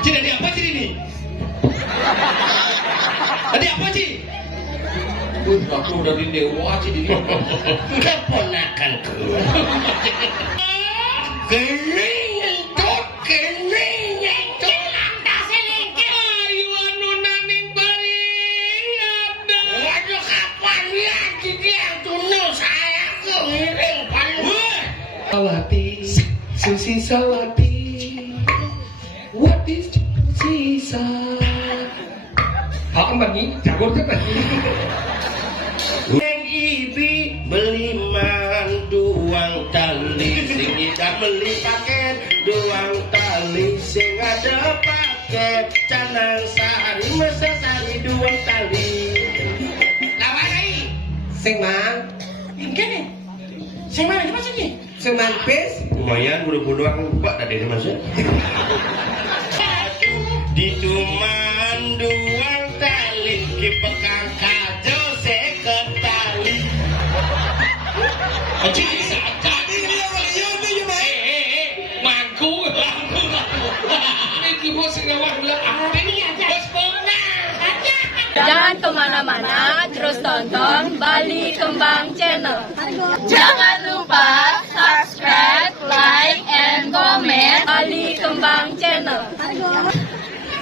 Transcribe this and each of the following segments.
Cik, tadi apa Cik ini? Tadi apa Cik? Aku udah di dewa Cik ini. Keponakanku. Kening entot, kening entot. Lantas selingkir. Ayo anu naning bariat. Waduh, kapan lihat jadi yang tunul saya ke ngiring palu. Sawati, Susi Sawati. What is sisa? Aku bagi, jago kan bagi. Neng ibi beli manduang tali, sing tidak beli paket duang tali, sing ada paket canang sari, masa sari duang tali. Lawan ai. Sing mang, Ingkene. Sing mana iki maksudnya? sing mang pes. Lumayan buru-buru aku buka tadi masuk. Di duang tali, di pegang kajo seket tali. Aji saja ni dia ni mangku. Ini bos ngawak bilang Ini aja. Bos Jangan kemana-mana, terus tonton Bali Kembang Channel. Jangan lupa subscribe, like, and comment Bali Kembang Channel.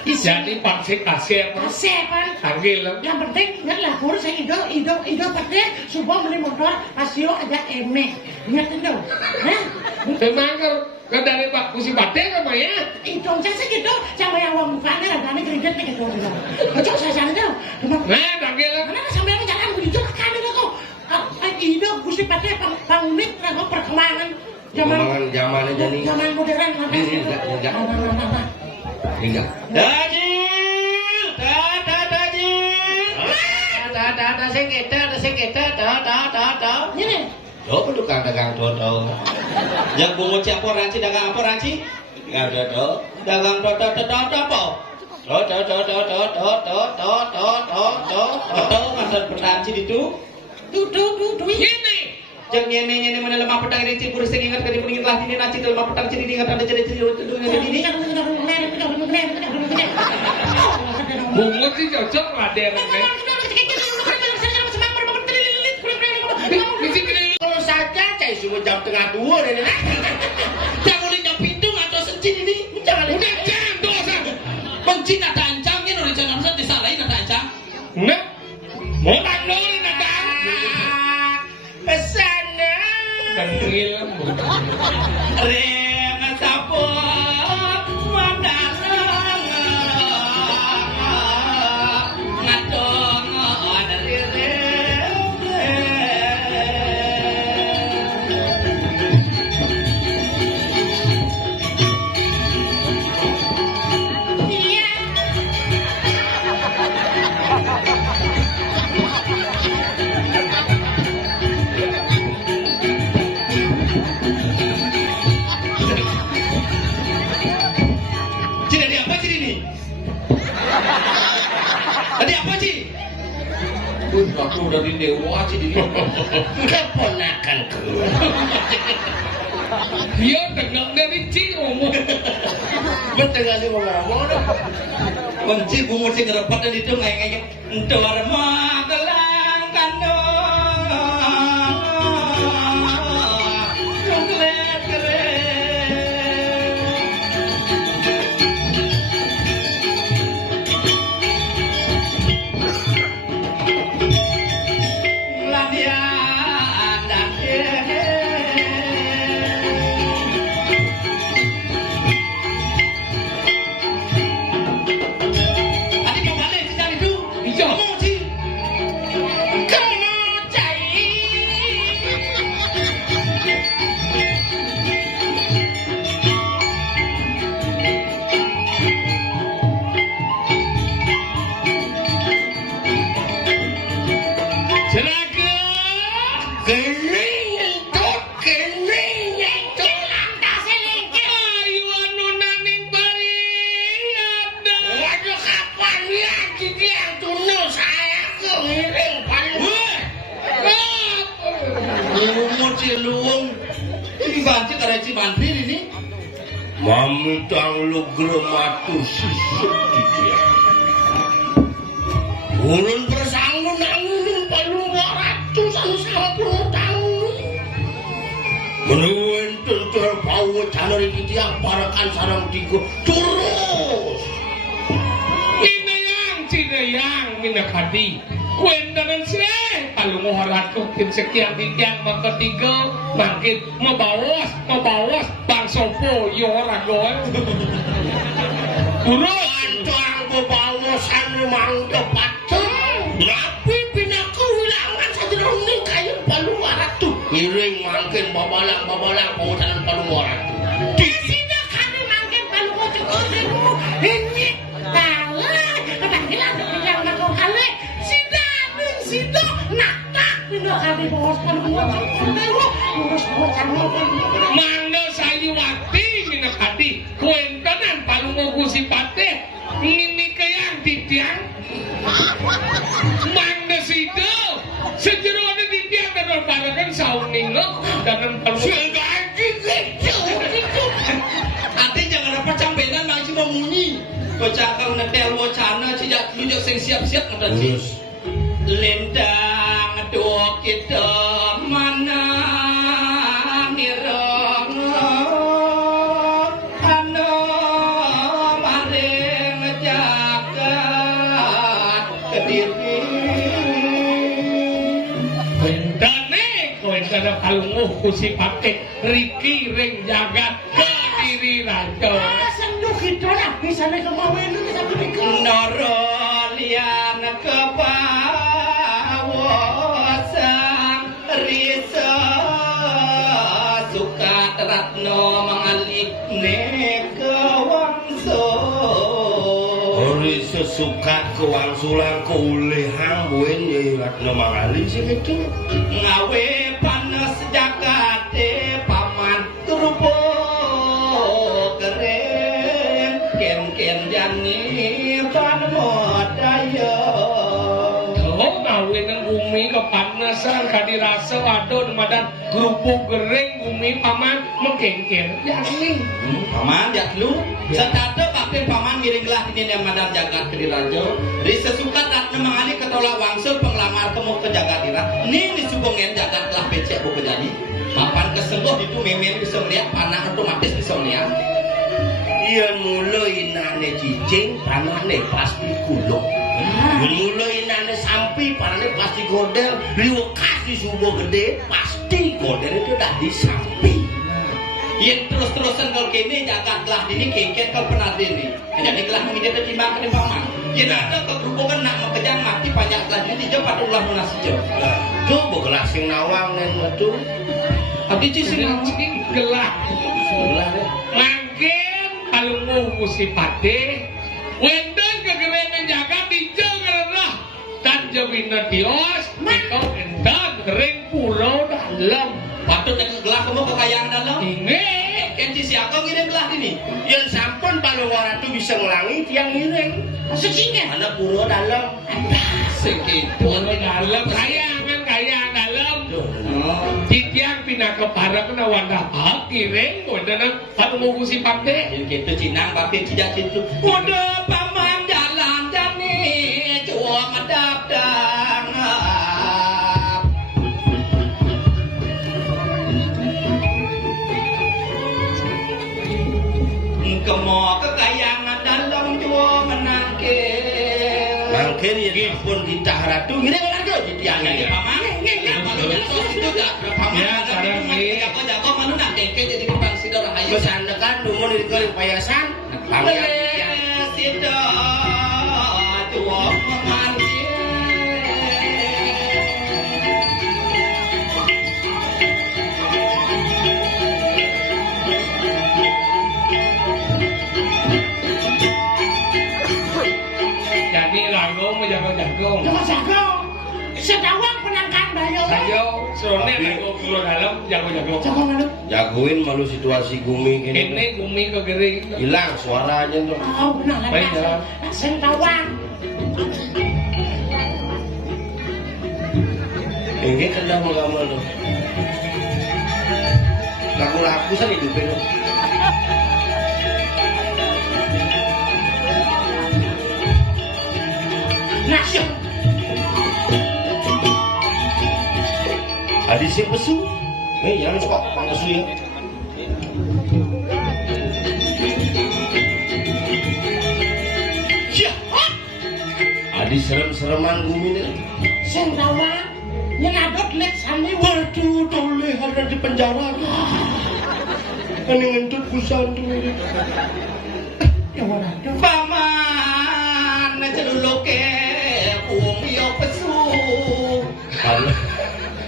Jadi paksik kasih apa? Sepan. Panggil lah. Yang penting ingatlah kurus saya ido pasti subuh beli motor pasio ada emek. Ingat itu. Hah? Memang kan dari Pak Kusi Bate apa ya? Itu saya segitu sama yang uang mukanya ada nih kredit nih gitu. Ojo saya sana tuh. Nah, panggil lah. Mana sampai jalan begitu kan itu kok. Ido Gusti Pate pangunik lah perkembangan Zaman aja nih. zaman modern. Enggak. Dajil, dajil. Ini Oh, tukang dagang dodol. Yang bungut siapa ranci dagang apa ranci? Enggak dodol. Dagang dodol apa? Dodol mantan peranci itu. Duh. Ini. Jangan nyene mana lemah pedang ini cibur sing ingat kadi pengin lah ini nanti lemah pedang ciri ingat ada jadi ini. Bungut sih cocok lah dia Kalau saja saya semua jam tengah 2 ini. Jangan boleh jam pintu atau sencin ini. Jangan udah jam dosa. Pencin ada ancamnya udah jangan usah disalahin ada ancam. Nah, mau tanggung ada. Pesana. Tangil. Rengan sapo mandang ngadong dari aku udah di dewa Cik ini. Keponakanku. Dia dengar dari Cik ngomong. Betul gak sih ngomong dong? Kunci bungut sing ngerepat dan itu ngengeng entuk magelang kandung. Konglet keren. Landia anak Mamitang lu grematu sisuk di dia. Ulun bersanggun nanggung palung ratusan 90 tahun. Menuin tentu pawe jalan iki dia parakan sarang tiga terus. Cinayang minakadi. Kuendanan sih palung ratu tim sekian tiang ketiga makin mabawas bangsopo yo ragoy. Urus Tuang bebawasan mangga pateng. Nabi pinaku wilangan sajeroning kayu palung ratu. Iring mangkin babalang pawasan palung ratu. Di sini kami mangkin palung cukup ini kalah kepanggilan yang makau kalah sido naktak pindah kami bos palung urus Mangga Sayuwati minakadi. Kuendanan palung Gusipate ini kayang titiang. Mangga sido sejero ada titiang dan parakan sauningok dan palung. Ate jangan dapat campenan masih memunyi. Kocakang netel wacana sejak tunjuk sing siap-siap ngedan sih. Lendang doa kita mana mirang ano maring jagat kediri. Kuendana palunguh Kusipate Riki ring jagat kediri raja. senduh itu lah bisa nih kemauan itu bisa berikan Noro lian kebawasan risa sukat ratno mengalip kewangso. Ori sesukat kewangsulan keulehan buen ya ratna mangali sih gitu. Ngawe panas jagate paman turupo keren ken jani pan modaya. Oh, ngawe nang bumi kepanasan kadirasa waduh madan gerubuk gering bumi paman mengkengker. Jani. Paman jatlu setata kapten paman ngiringlah ini yang madar jagat ke dirajo di sesukat ratna mengali ketolak wangsul penglamar kemu ke jagatira ini disubungin jagatlah becek buku jadi papan kesembuh itu memen bisa melihat panah otomatis bisa melihat. Iya mulai nane cicing panane pasti kuluk. Mulai nane sampi panane pasti godel. Lokasi subuh gede pasti godel itu udah disampi. Yang terus-terusan kalau kini jagatlah ini keket kalau pernah ini jadi gelah mengide ketimbang ke paman yang ada kegerupungan nak mengkejang mati banyaklah jadi dia pada ulah munasijau. Tuh begelas sing nawang nen metu. Abdi cisi Sing gelah. Mangkin palunguh Kusipate wendon kegerengan jagat dijeng lah dan jawina dios mikau endan ring pulau dalam patut dengan gelah kamu kekayaan dalam ini kenci siapa ngirim gelah ini Yang sampun palung ratu bisa ngelangi tiang ireng. sejingnya Mana pura dalam. segitu dalam kayang dalam titiang pindah ke para kena wadah kiring wadah palunguh Kusipate yang gitu cinang batin tidak cintu udah paman jalan jani cua medap dan kemo kekayangan dalam jua menangkil Mangkin ya pun ditah ratu ireng lagi di tiangnya ya. paman itu dah paman Ya, sekarang ini. jago mana nak keke jadi kembang sidor hayu Besan kan dumun di kering payasan. boleh sidor tua memanggil jadi lagu jago-jago jago sedawang penangkan bayo ayo serone lagu pulau dalam jago-jago jago malu Jagoin malu situasi gumi ini gini. bumi kegering Hilang suaranya tuh. oh benar lah Baik, jalan. sedawang Ini kena mau tuh. Lagu-lagu san hidupin tuh. Adi sing pesu. Jangan kok pesu ya. Adi serem-sereman gumi nih. Sing rawan nyenadot lek sane Waduh, toleh ada di penjara. Ini ngentut kusan tuh. ya waduh. Paman celuluke wong yo pesu. Kalau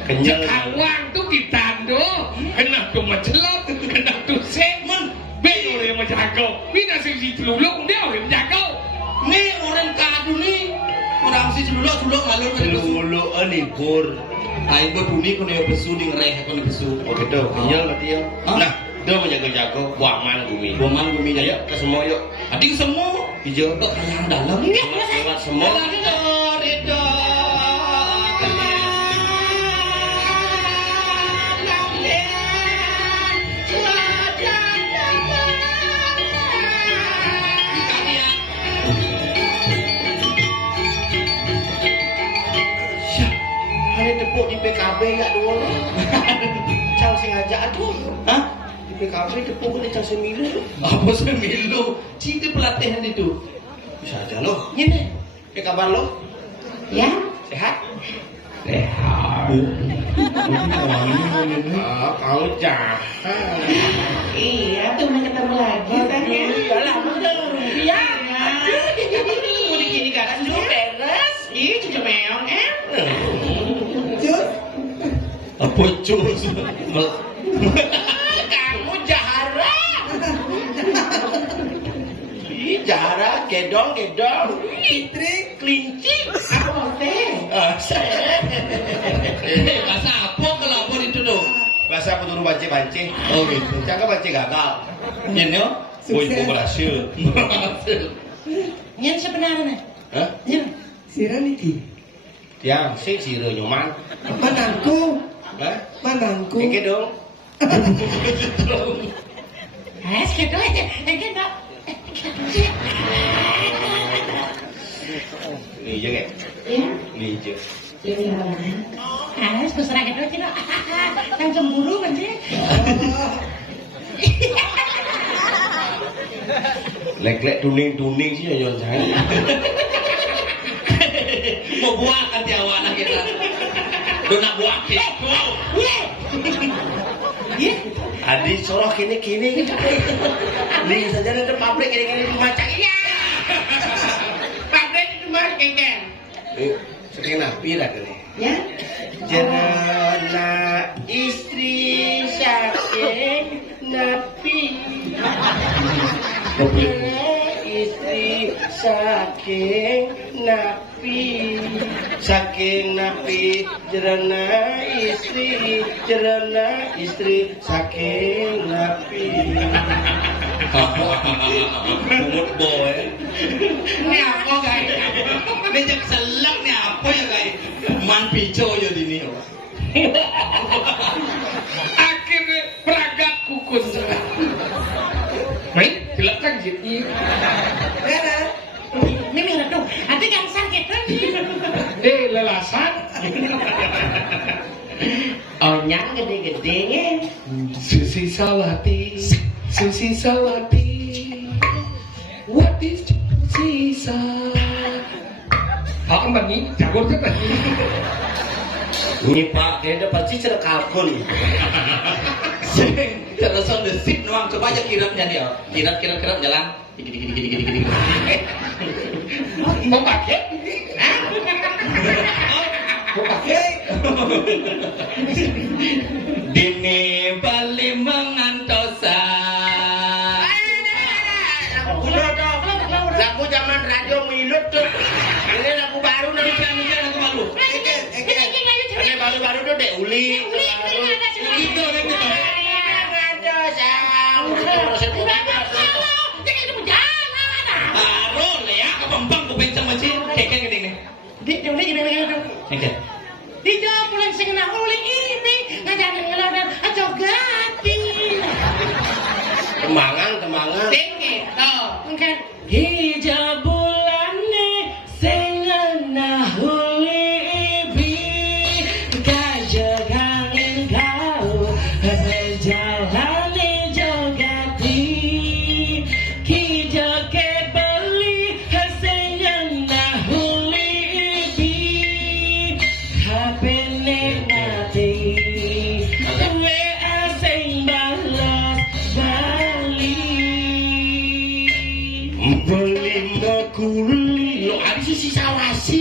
kenyal. Awang tuh ditando, kena tuh mencelok, kena tuh semen. Bener yang menjaga. Mina sing si celuluk dia orang menjaga. Nih orang kadu nih. Orang si celuluk ngalur ke pesu. Celulu libur. Ayo berduni kono yo pesu ning reh kono pesu. Oh gitu, kenyal berarti ya. Hah? Nah, dia menjaga-jaga buaman gumi. Boman gumi Ayo ayo. ke semua yuk. Adik semua Hijau. kok yang dalam. Lewat semua. Ridho. Hari tepuk di PKB gak dulu. Cang sing ngajak aduh. Hah? Di PKB tepuk ni cang semilu. Apa semilu? Cinta pelatihan itu. Bisa aja lo. Ini Apa kabar lo? ya. Sehat? Sehat. Kau jahat. Iya tuh mau ketemu lagi tanya. Iya lama dong. Iya. Aduh, mau digini garas dulu beres. Ih, cucu meong Apa cus? Kamu jahara. Ih, jahara, gedong. Fitri, kelinci. Aku mau teh. Bahasa apa kelapor itu dong? Bahasa aku turun banci. Oh gitu. Jangan banci gagal. Ini Boy, berhasil. Nyen sebenarnya. Hah? Nyen. Sira niki. Ya, si nyoman. Manangku. Hah? Manangku. Iki dong. Segitu aja. Gitu. Lijo kayak. Ya. Lijo. Berserah gitu aja dong. Yang cemburu kan sih. Lek tuning sih nyon saya. mau buat nanti awana kita. Dona buat gitu. Iya. Adi sorok kini. Li saja ada pabrik kini dimacak. Iya. Pabrik itu mah kengkeng. Sekena pira kene. Ya. Jerana istri saking napi. Istri saking napi. Jerana istri saking napi. Bungut boy. Ini apa guys? Ini jak selak ni apa ya guys? Man pico yo dini. Akhirnya peragat kukun. Baik, silakan jadi. Mimi tuh, ada yang sakit kan? Lelasan. Onyang gede-gede. Susi Sawati. What is sisa? Pak Mbani, jago tuh tadi. Ini Pak, dia pasti cerita kalkun. Terus on the seat nuang coba aja kirapnya dia. Kirap jalan. Dikit. Mau pakai? Mau pakai? Dini Bali mengantosa. Lagu zaman radio milut tuh. Ini lagu baru nih. Lagu malu. Ini baru-baru tuh deh Uli. Itu lagu baru. Arul ya, kepempang kepencang macam keke gede nih. Keke. Di jawab pulang sengena uling ini ngadain aja gati. Temangan. Tinggi, tuh, mungkin Hijab bulane sengena huli ibi kajagange beli makuli lo ada susi sawasi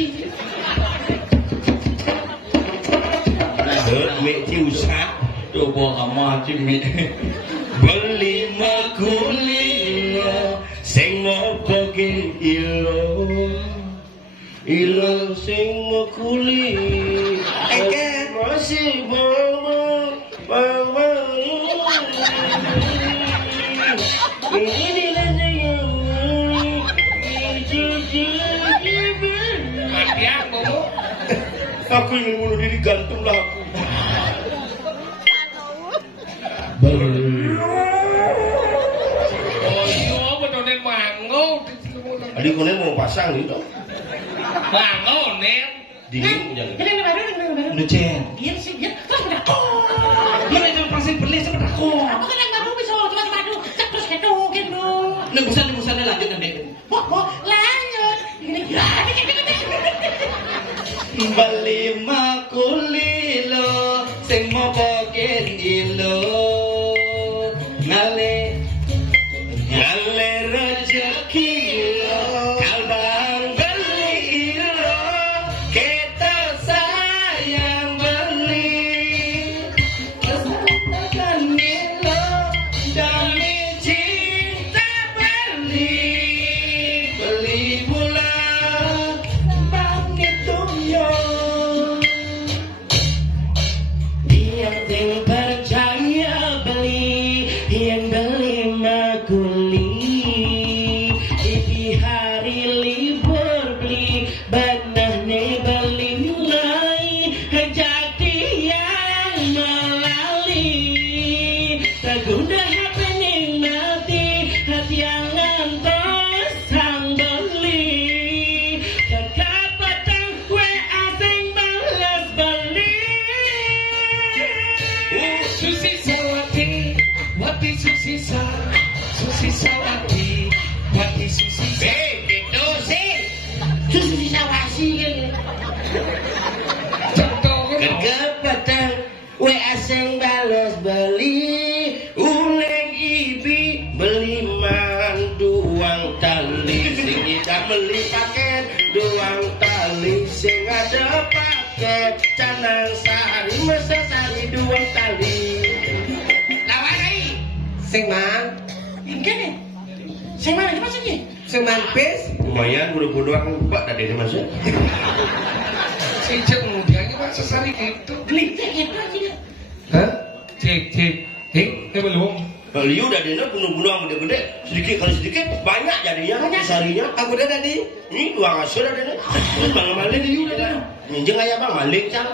mek ciusa coba kamu cimik beli makuli lo sing ngopo ge ilo sing makuli Eket. masih ini Matian kamu. aku ingin bunuh diri gantunglah aku. Oh iya, bener mango. Adik konen mau pasang gitu. Mango nen. Dingin jangan. Ini baru. Lucen. Iya sih, dia terus berako. Dia itu pasang beli sama aku. Apa kan yang baru bisa cuma baru terus gitu. Nebusan lanjut nanti. Lanjut. Ini ya, Beli makuli lo sing mau bogen ilo ngale rezeki lo kalbang beli lo kita sayang beli kesempatan ilo demi cinta beli bulan bangkit yo yang ting percaya beli yang beli makuli di hari libur beli banah ne beli mulai jadi yang melali terguna hati nanti hati yang ngantos sang beli terkapatan kue asing balas beli. Susi Sawati, Wati Susi Sawati, Wati Susi Gitu sih. Susu sawasi gitu. Contoh Kekepatan WA sing balas beli uleng ibi beli mandu uang tali sing tidak beli paket doang tali sing ada paket canang sari mesa sari doang tali lawari Sing man, Ini saya mana ini maksudnya? sing man pes. lumayan buru-buru aku buka tadi ini masuk si Cek kemudiannya Pak sesari itu. Gelintek itu aja. Hah? Cek, belum. beli udah dina bunuh-bunuh yang gede-gede sedikit kali sedikit banyak jadinya sarinya. Aku udah tadi. Ini dua ngasih ada deh. Ini bang maling di udah. Minjeng aja bang maling cang.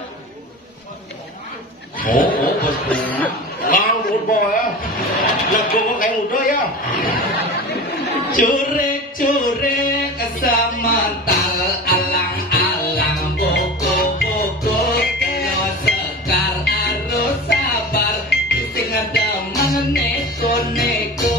Oh bos bos. Bang udah ya. Nak gongong kayak udah ya. curek kesamantal alang-alang poko-poko lo sekar arus sabar sing ada neko-neko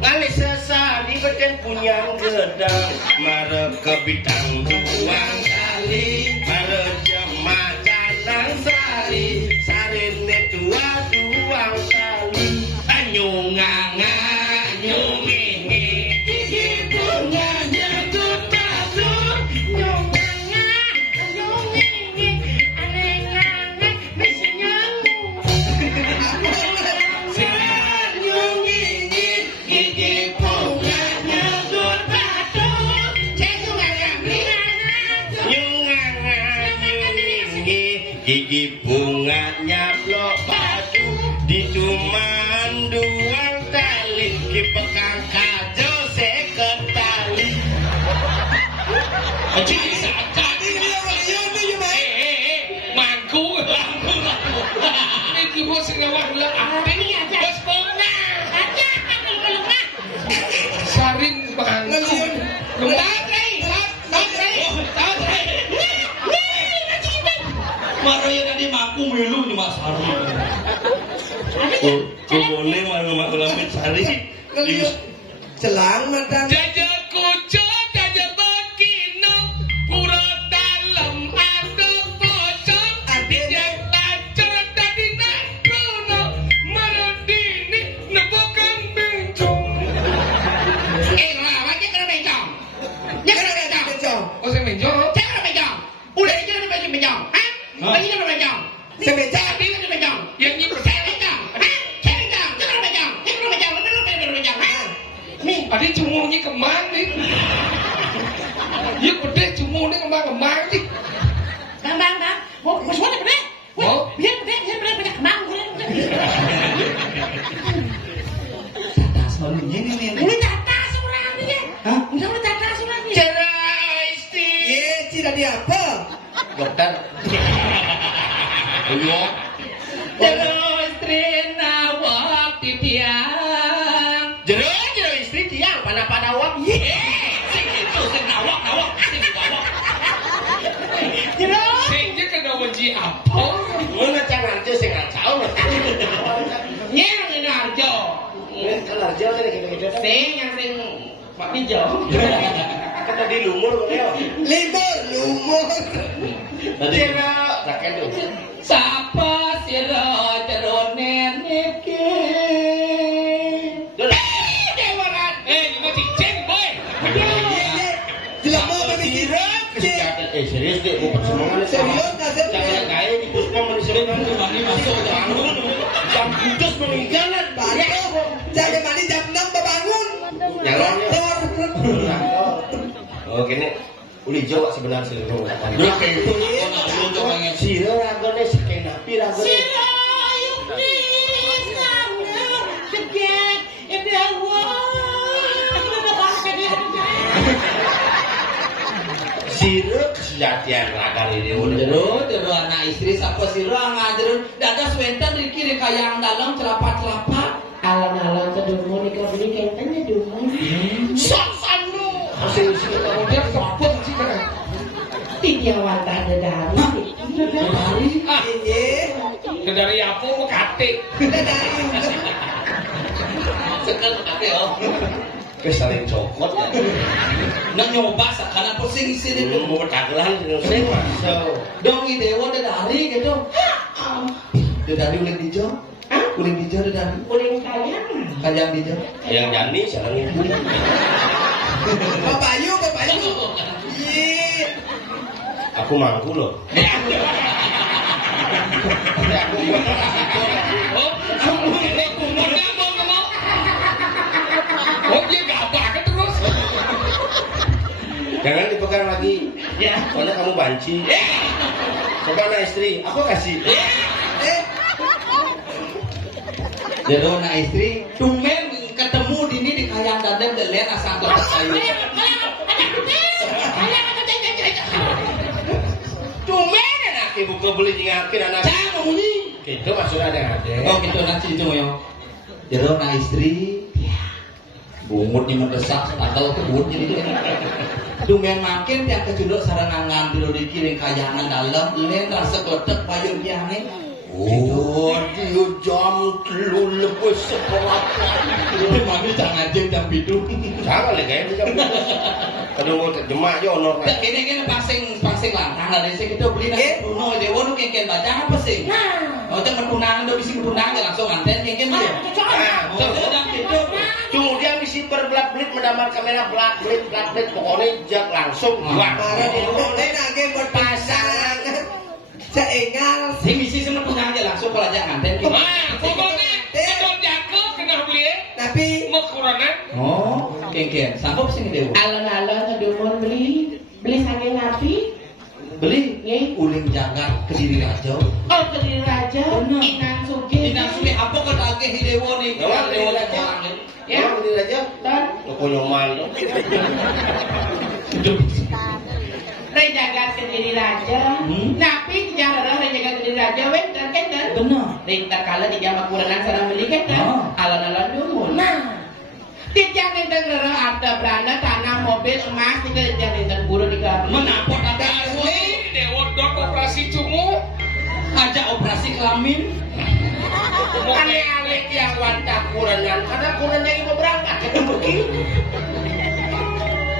Ngali sesani beten punya gedang. Mare ke bidang buang kali. Mare jema canang sari. Sarine tua duang kali. Anyunganga nyungingi. Gigi bunga nyetut batur. Nyonganga, nyongingi, aneh-aneh, mesti nyambung. Nyungingi. Gigi bunga nyetut batur. Nyunganga nyungingi. Gigi bunganya blok batu. Di cuman duang tali. Di pekang kajo seket tali. Cik saja mangku. Ini bos ngawak lah. Ini aja. Bos pona. Aja, kalau nggak. Saring mangku. Maro yang tadi maku melu di Mas Haru. Kumone mana mak lamit sari. Celang matang. Jaja kuco, jaja bakino, pura dalam ada pocong, dijak lancar tadi nakrono, marodini nebukan bencong. cumunya kemana nih? Ya gede cumunya kemang-kemang nih. Bang. Mau suara gede? Mau? Biar banyak kemang. Mulai tata seorangnya. Hah? Mulai tata seorangnya. Cerai istri. Ye, cina dia apa? Dokter. Ayo. Jero istri nawak titiang. Jero istri tiang pada wak. Sing itu sing nawak sing nawak. Jero. Sehingga kena benci apa? Mana jangan aja sing ngacau. Yang ini arjo. Kan aja nih gitu-gitu. Yang Pak Hijau. Kata di lumur kok ya. Lumur. Jero. Raken tuh. Sapa sira jero nenek ke? Dewaran. Ini cicing boy. Ye, jelema pemikiran. Serius deh, gue persemangan Serius nggak serius? Jangan kaya di puskesmas manusia mandi masuk bangun. Jam putus meninggalan. Jangan mandi jam 6 bangun. Jangan ya. Kotor. Oh gini, uli Jawa sebenarnya seluruh. Lu itu lu coba ngisi. Sira ragone sekeng napi ragone. Sira kesejatian raga ini udah. Jero anak istri sapa sira ngajerun dadas wenten riki rekayang dalam celapat-celapat. Alon-alon kedumun nikah beli kentengnya dumun. Sosanu. Hasil sira Dia sopot sih kan. Tiga wantah dari. Dari Ye, Dari apa mau kate? kita dari. sekel ate oh. kesaling cokot. Nang nyoba sakana pusing sini Belum mau dagelan sing masuk. dong idewo dari gitu. Dari uling dijo. Uling dijo dari. Uling kayang. Kajang dijo. Yang jani sekarang itu. Bapak Ayu. Ye. Aku mangku loh. Oh, ini kumurnya mau ngomong. Oh, dia gak apa terus. Jangan dipegang lagi. Ya. Soalnya kamu banci. Coba anak istri, aku kasih. Jero anak istri tumben ketemu dini di kayang daden delen asal kota kayu. Tumben anak ibu kebeli nyakin anak. Jangan muni. Itu maksudnya ada. Oh gitu nanti itu yo. Jero anak istri bungut nih mendesak atau kebun jadi tumben makin tiap kejuduk sarangan dulu dikirim kayangan dalam len rasa kotek payung kiane. Oh, dia jam telu lebih sekolah. Itu mami jangan jeng jam bidu. Jangan lagi kayak jam itu. Kalau mau terjemah aja honor. Ini pasing lantang dari sini kita beli nasi Bruno dewo nu kengken baca apa sih? Oh itu metunang udah bisa metunang langsung anten kengken dia. Sudah gitu. Kemudian misi berbelak-belit mendamar kamera belak-belit pokoknya jak langsung buat. Marah di boleh nage berpasang. Seengal. Si misi sama metunang aja langsung kalau jangan anten. Pokoknya kalau jago kena beli. Tapi Mau kurangan. Oh kengken sanggup sih dewo. Alon-alon kedumun beli sange napi. Beli uling jagat Kediri Raja. Oh Kediri Raja. Benar. Inan Sugi. Tidak sulit apa kata ake hidewo nih. Memang Dewo Raja. Ya. Memang Dewo Raja. Dan Ngekonyoman. rejaga Kediri Raja. Napi jangan rejaga Kediri Raja. Wenten kenten. Benar. Rinta kala di jama kuranan sarang beli kenten. Alon-alon dumun. Nah. Tijang nenten rere arta beranda tanah mobil emas tiga nenten buru di kamar. Menapot ada Asli, Dewa dok operasi cumu. aja operasi kelamin. Aneh-aneh yang wantah kuranan. Karena kurannya ibu berangkat. Jadi begini.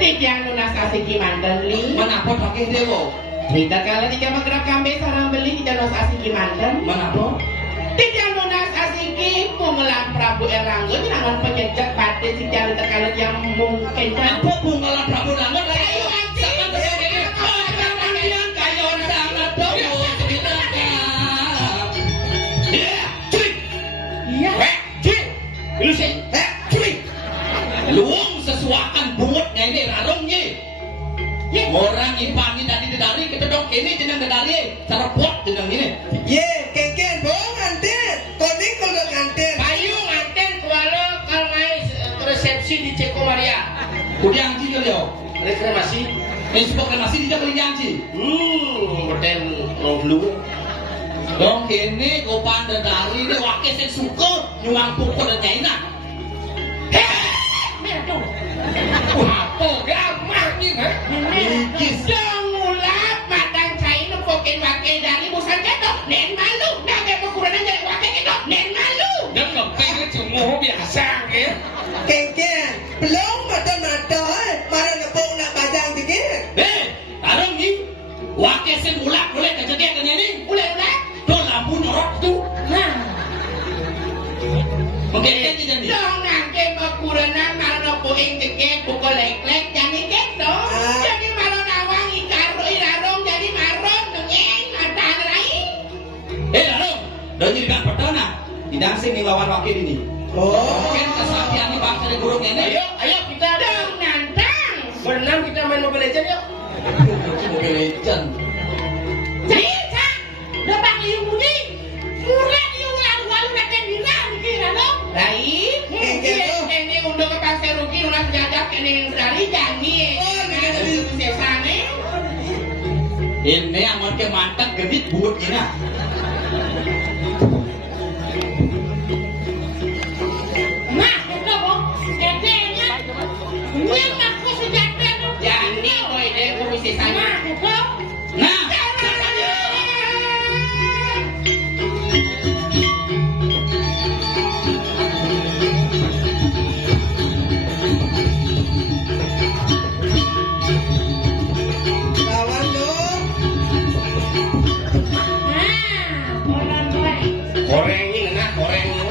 Tijang lunas asiki mantan li. Menapot pakai dewo. Rinta kala di jama kerap kambe sarang beli tidak lunas asiki mantan. Menapot. Tidak lunas asiki pungelan Prabu Erlangga jangan penyejak batin si cari terkalut yang mungkin Apa bungalan Prabu Langga kayu anjing. Sama begini. Kayu sangat doyo ceritakan. Ya, cuy. iya Cuy. Lu sih. Cuy. Luang sesuatu wakan bungutnya ini rarungnya. Orang ipani tadi dari kita dong ini jeneng dari cara buat jeneng ini. Ye, kengken bohong nganten. Koning kalau nganten. Payu nganten kualo kalau ngai resepsi di Ceko Maria. Kudiang cium yo. Reklamasi. Facebook masih di jalan janji. Hotel Novlu. Dong ini kopan dari ini wakil saya suka nyuang pukul dan nyaina. Apa gampang ni kan? Semula matang cai nempokin wakil dari busan jatuh. Nen malu. Nak kayak kekurangan jadi wakil itu. Nen malu. Dan lebih ni cuma biasa ke? Kengken. Belum mata-mata. Mana nepuk nak badang dikit. Taruh ni wakil saya mulak boleh kejadian dengan ini. Ulah-ulah. Tuh lampu nyorot tu. Nah. Okey, ini jadi. Dong nanti kekurangan malu poing dikit pukul lek-lek jadi gitu. Jadi malu nawang irarong jadi marong dongeng mata lain. Lalu, dah jadi kan pertama. Tidak sih ni lawan wakil ini. Mungkin kesaktian ni bangsa di burung ini. Ayo kita dong nantang. Berenam kita main Mobile Legends yuk. Mobile Legend. Jadi tak, lebang iu mudi. Murah iu lalu-lalu nak kembira dikira dong. Lain. Ini undang ke pasar rugi ulang jajak ini dari janji. Sesane. Ini amat ke mantap gedit buat ini. Nah, itu kok. Ketenya. Ini aku sejahtera. Jadi, boy, deh, aku sesane. Nah, itu. Nah, Kawan dong. Goreng ini nah, goreng ini.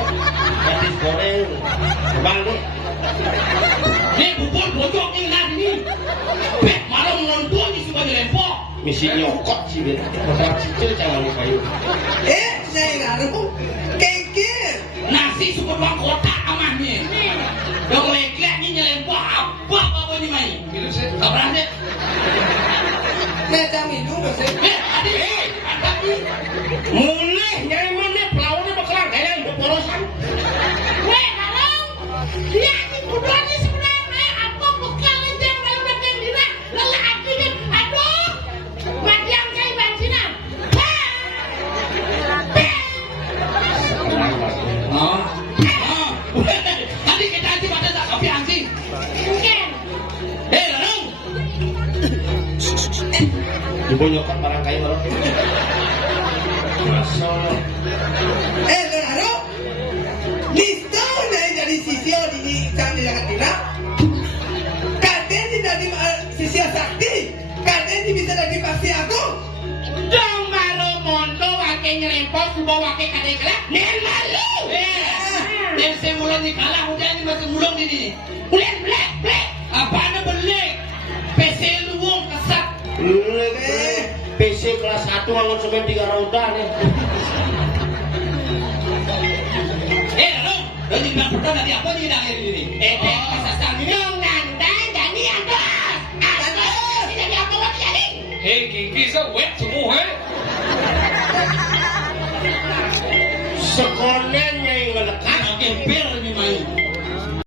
Gratis goreng. Bang ni. ni bubur bojok ni nak ni. Pet malam nonton ni semua dirempok. Misi nyokot sih bet. Motor cicil jangan lupa yuk. Nyai ngaruh. Kengken. Nasi super bang kotak aman ni. Dong lek-lek ni nyerempok apa ni mai. Kabar ni. Nada minum masih. Adik, ada ni. Mulai nyai mana pelawannya bakalan kayak porosan. Weh, Harong. Dia ni kuda ni sebenarnya apa bekal yang lalu nak kembira. Lelah hatinya. Aduh. Matiang saya bancina. Oh. Tadi kita anjing pada tak kopi anjing. Mungkin. Lalu. Ibu nyokot barang kayu baru. Masuk. Ngaruh. Listo nyai jadi sisio di sana yang tidak. Kaden tidak di sisio sakti. Kaden bisa lagi pasti aku. Dong malu monto wake nyerempos subuh wake kadek kelak. Nen malu. Dan saya mulai ni kalah hujan ni masih mulung di sini. Bulan blek. Apa anda beli? PC luwung kesat. PC kelas 1 angon semen 3 roda nih. Lalu. Dah jadi bilang pertama tadi apa ni dah akhir ini? Kesasar ni. Dong nantang jadi atas. Atas. Jadi apa waktu jadi? Hei, gigi wet semua eh. Sekonen nyai ngelekat. Kemper ni mai.